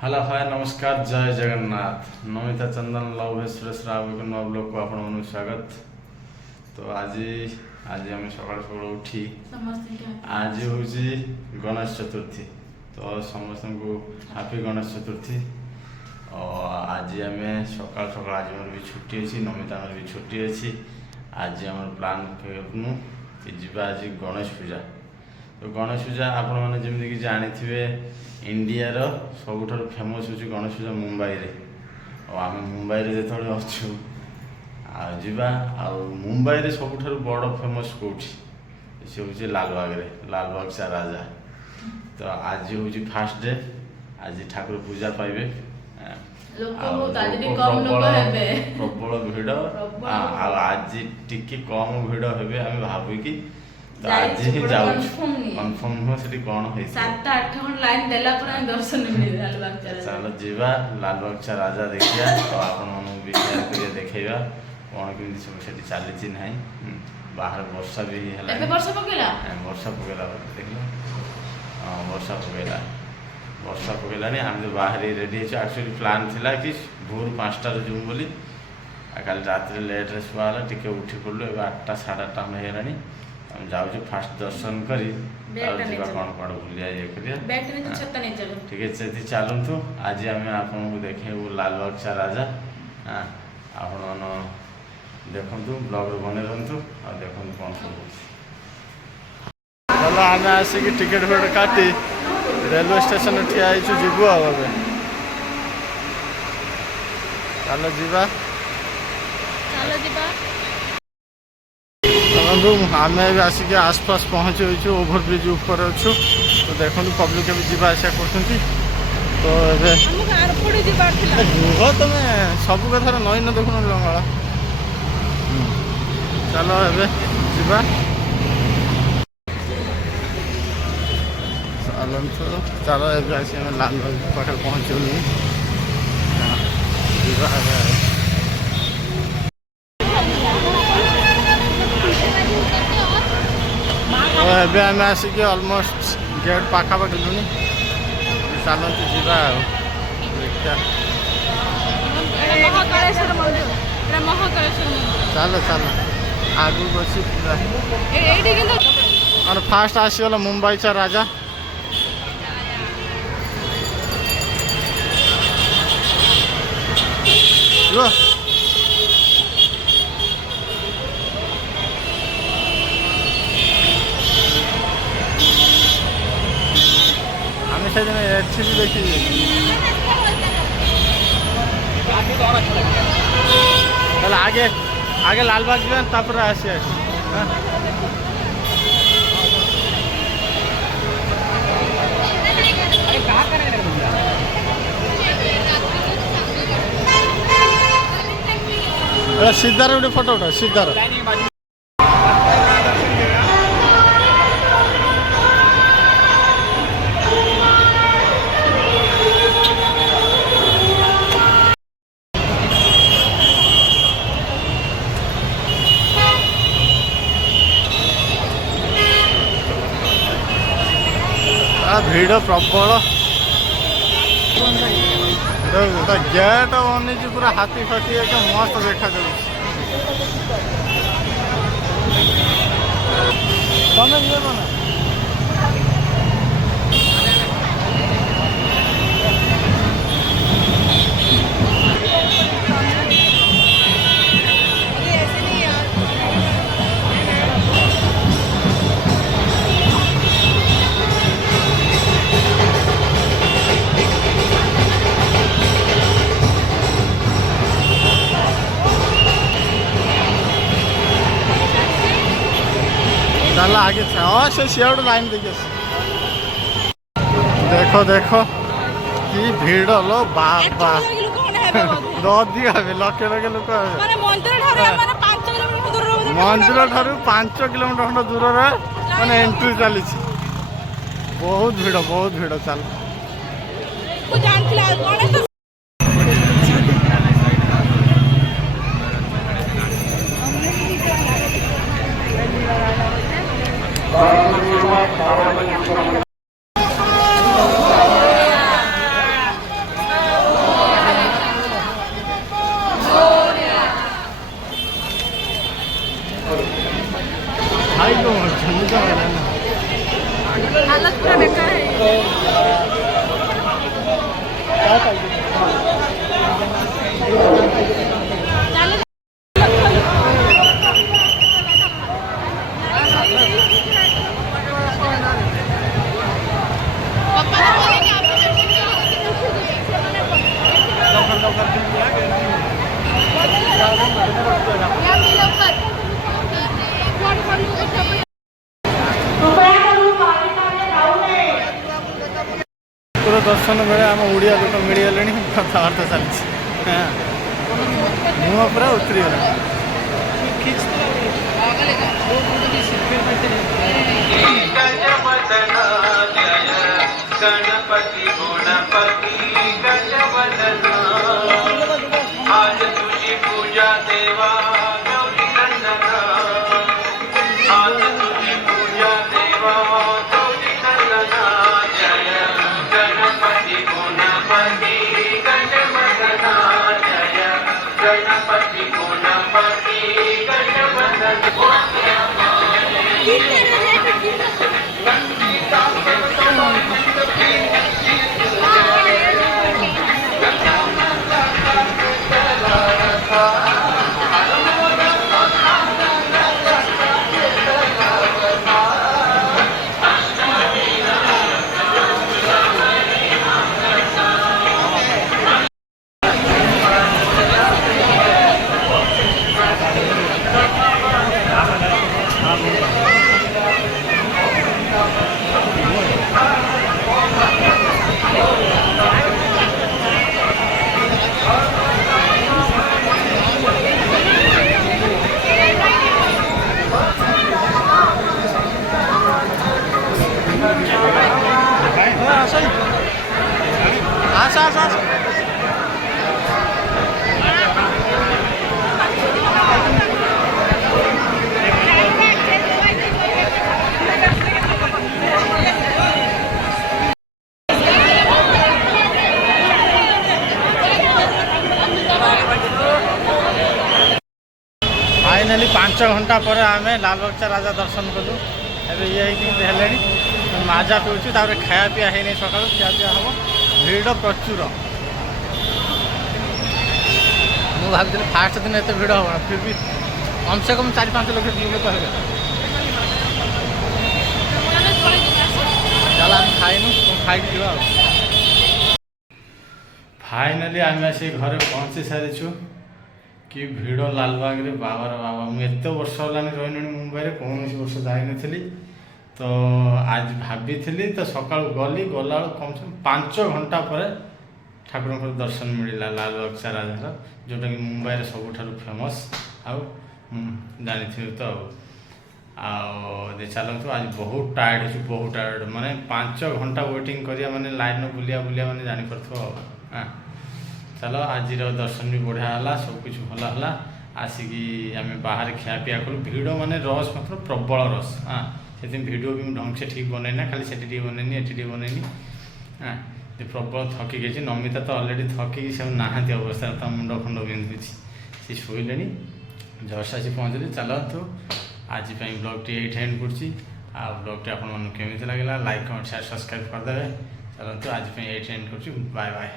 Hello hi নমস্কার জয় জগନ୍ନାଥ ନମିତା ଚନ୍ଦନ love ଏକ୍ସପ୍ରେସ୍ର ଆଉ ଏକ ନୂଆ ବ୍ଲଗ୍କୁ ଆପଣମାନଙ୍କୁ ସ୍ୱାଗତ। ତ ଆଜି ଆମେ ସକାଳୁ ସକାଳୁ ଉଠି ଆଜି ହେଉଛି ଗଣେଶ ଚତୁର୍ଥୀ। ତ ସମସ୍ତଙ୍କୁ ହାପି ଗଣେଶ ଚତୁର୍ଥୀ। ଆଜି ଆମେ ସକାଳୁ ସକାଳୁ ଆଜି ଆମର ବି ଛୁଟି ଅଛି, ନମିତାଙ୍କର ବି ଛୁଟି ଅଛି। ଆଜି ଆମର ପ୍ଲାନ୍ କରୁନୁ କି ଯିବା ଆଜି ଗଣେଶ ପୂଜା। ତ ଗଣେଶ ପୂଜା ଆପଣମାନେ ଯେମିତିକି ଜାଣିଥିବେ ଇଣ୍ଡିଆର ସବୁଠାରୁ ଫେମସ୍ ହେଉଛି ଗଣେଶ ପୂଜା ମୁମ୍ବାଇରେ। ଆଉ ଆମେ ମୁମ୍ବାଇରେ ଯେତେବେଳେ ଅଛୁ ଆଉ ଯିବା। ଆଉ ମୁମ୍ବାଇରେ ସବୁଠାରୁ ବଡ଼ ଫେମସ୍ କେଉଁଠି? ସେ ହେଉଛି ଲାଲବାଗରେ, ଲାଲବାଗ ଚା ରାଜା। ତ ଆଜି ହେଉଛି ଫାର୍ଷ୍ଟ ଡେ, ଆଜି ଠାକୁର ପୂଜା ପାଇବେ। ପ୍ରବଳ ଭିଡ଼। ଆଉ ଆଜି ଟିକେ କମ୍ ଭିଡ଼ ହେବେ ଆମେ ଭାବିକି ଆଜି ହିଁ ଯାଉଛୁ। କନଫର୍ମ ନୁହଁ ସେଠି କ'ଣ ହେଇଛି। 7-8 ଘଣ୍ଟା ଲାଇନ ଦେଲା ପରେ ଦର୍ଶନ ମିଳିବ ଲାଲବାଗ ଚା ରାଜା। ଚାଲ ଯିବା ଲାଲବାଗ ଚା ରାଜା ଦେଖିବା। ଆଉ ଆପଣମାନଙ୍କୁ ବି ସେୟାର କରିବା, ଦେଖେଇବା କ'ଣ କେମିତି ସବୁ ସେଠି ଚାଲିଛି ନାହିଁ। ବାହାରେ ବର୍ଷା ବି ହେଲା। ଏବେ ବର୍ଷା ପକେଇଲା? ବର୍ଷା ପକେଇଲା, ଦେଖିଲ? ହଁ ବର୍ଷା ପକେଇଲାଣି। ଆମେ ତ ବାହାରି ରେଡ଼ି ହେଇଛୁ। ଆକ୍ଚୁଆଲି ପ୍ଲାନ୍ ଥିଲା କି ଭୋର 5ଟାରେ ଯିବୁ ବୋଲି। କାଲି ରାତିରେ ଲେଟ୍ରେ ଶୁଆ ହେଲା, ଟିକେ ଉଠି ପଡ଼ିଲୁ। ଏବେ 8ଟା 8:30 ଖଣ୍ଡେ ହେଇଗଲାଣି। ଆମେ ଯାଉଛୁ ଫାଷ୍ଟ ଦର୍ଶନ କରି ଆଉ ଯିବା କ'ଣ କ'ଣ ବୁଲିବା ଇଏ କରିବା। ଠିକ୍ ଅଛି, ସେଠି ଚାଲନ୍ତୁ। ଆଜି ଆମେ ଆପଣଙ୍କୁ ଦେଖେଇବୁ ଲାଲବାଗ ଚା ରାଜା। ଆପଣମାନେ ଦେଖନ୍ତୁ, ବ୍ଲଗ୍ରେ ବନେଇ ରୁହନ୍ତୁ ଆଉ ଦେଖନ୍ତୁ କ'ଣ ସବୁ ହେଉଛି। ଚାଲ ଆମେ ଆସିକି ଟିକେଟ୍ ଫିକେଟ୍ କାଟି ରେଲୱେ ଷ୍ଟେସନରେ ଠିଆ ହେଇଛୁ, ଯିବୁ ଆଉ। ଏବେ ଚାଲ ଯିବା। ଦେଖନ୍ତୁ ଆମେ ଏବେ ଆସିକି ଆସପାସ ପହଞ୍ଚି ଯାଇଛୁ, ଓଭରବ୍ରିଜ୍ ଉପରେ ଅଛୁ। ତ ଦେଖନ୍ତୁ ପବ୍ଲିକ୍ ଏବେ ଯିବା ଆସିବା କରୁଛନ୍ତି। ତ ଏବେ ରୁହ, ତମେ ସବୁ କଥାରେ ନଈନ ଦେଖୁନ ଲଙ୍ଗଳା। ଚାଲ ଏବେ ଯିବା। ଚାଲ ଏବେ ଆସି ଆମେ ଲାଲବାଗ ପାଖରେ ପହଞ୍ଚିଗଲୁ। ଯିବା ଏବେ ଆମେ ଆସିକି ଅଲମୋଷ୍ଟ ଗେଟ୍ ପାଖାପାଖି ଲୁଣି। ଚାଲନ୍ତୁ ଯିବା ଆଉ ଦେଖିବା। ଚାଲ ଆଗକୁ ଅଛି ପୁରା। ଆମର ଫାଷ୍ଟ ଆସିଗଲା ମୁମ୍ବାଇ ଚା ରାଜା। আমি সেদিন এসছি দেখি। তাহলে আগে লালবাগ যাবেন, তারপরে আসি। ସିଦ୍ଧାର ଗୋଟେ ଫଟୋ ଉଠା, ସିଦ୍ଧାର। ଭିଡ଼ ପ୍ରବଳ। ଗେଟ୍ ବନେଇଛି ପୁରା ହାତୀ ଫାତି ଏକ ମସ୍ତ ଦେଖାଯାଉଛି। ତମେ ଯିବ ନା? ଚାଲ ଆଗେ। ହଁ ସେ ସିଆଡ଼ୁ ଲାଇନ୍ ଦେଇକି ଆସ। ଦେଖ କି ଭିଡ଼ ଲୋ ବାବା। ଅଧିକା ହେବେ, ଲକ୍ଷ ଲୋକ ହେବେ। ମନ୍ଦିର ଠାରୁ 5 କିଲୋମିଟର ଖଣ୍ଡେ ଦୂରରେ ମାନେ ଏଣ୍ଟ୍ରି ଚାଲିଛି। ବହୁତ ଭିଡ଼। ଚାଲ भाई को झंडी का मैदान है। हालत पूरा बेकार है। ଠାକୁର ଦର୍ଶନ ବେଳେ ଆମ ଓଡ଼ିଆ ଲୋକ ମିଳିଗଲେଣି କଥାବାର୍ତ୍ତା ଚାଲିଛି। ମୁହଁ ପୁରା ଉତରିଗଲା। गणपति गुणपति गजवदना आज तुझी पूजा देवा गौरी नंदना आज तुझी पूजा देवा गौरी नंदना जय गणपति गुणपति गजवदना जय गणपति गुणपति गजवदना फाइनाली 5 घंटा पर आम लालबागचा राजा दर्शन कलु। एबे ये हेले माजा पीछू खाया पीया है सका खिया पिया हम भिड़ प्रचुर। मुझे भाई फास्ट दिन एत भिड़ हम फिर भी कम से कम 4-5 लोग लोग कहे चल आम खाइनु खाई जा। फाइनाली आम आसी घरे पहुँची सारी कि भिड़ लालबाग रे बाबार बाबा मुझे एत वर्ष होलानी रही मुंबई में कौन वर्ष जाइनी तो आज भाभी तो सका गली गला कम से कम 5 घंटा पर ठाकुर दर्शन मिलला लालबागचा राजार जोटा कि मुंबई में सबुठ फेमस आउ जानी तो चलतु आज बहुत टायर्ड हो बहुत टायर्ड माने 5 घंटा वेटिंग करिया माने लाइन बुलिया बुलिया माने जानी पड़थो। चलो आज दर्शन भी बढ़िया है सब कुछ भल है आसिकी आम बाहर खिया पिया कलु भिड़ माने रस मतलब प्रबल रस। हाँ से भिडियो भी ढंग से ठीक बनैना खाली से बनैनी एटी बनैनी। हाँ प्रबल थकी गई नमिता तो अलरेडी थकी सब नहांती अवस्था मुंड खंड बिंधुची सी शोले जस्ट आसी पहुँचली। चलतु आज ब्लॉग ये एंड कर ब्लॉग टी आपमि लगे लाइक कमेंट शेयर सब्सक्राइब करदे। चलतु आज ये एंड कर बाय बाय।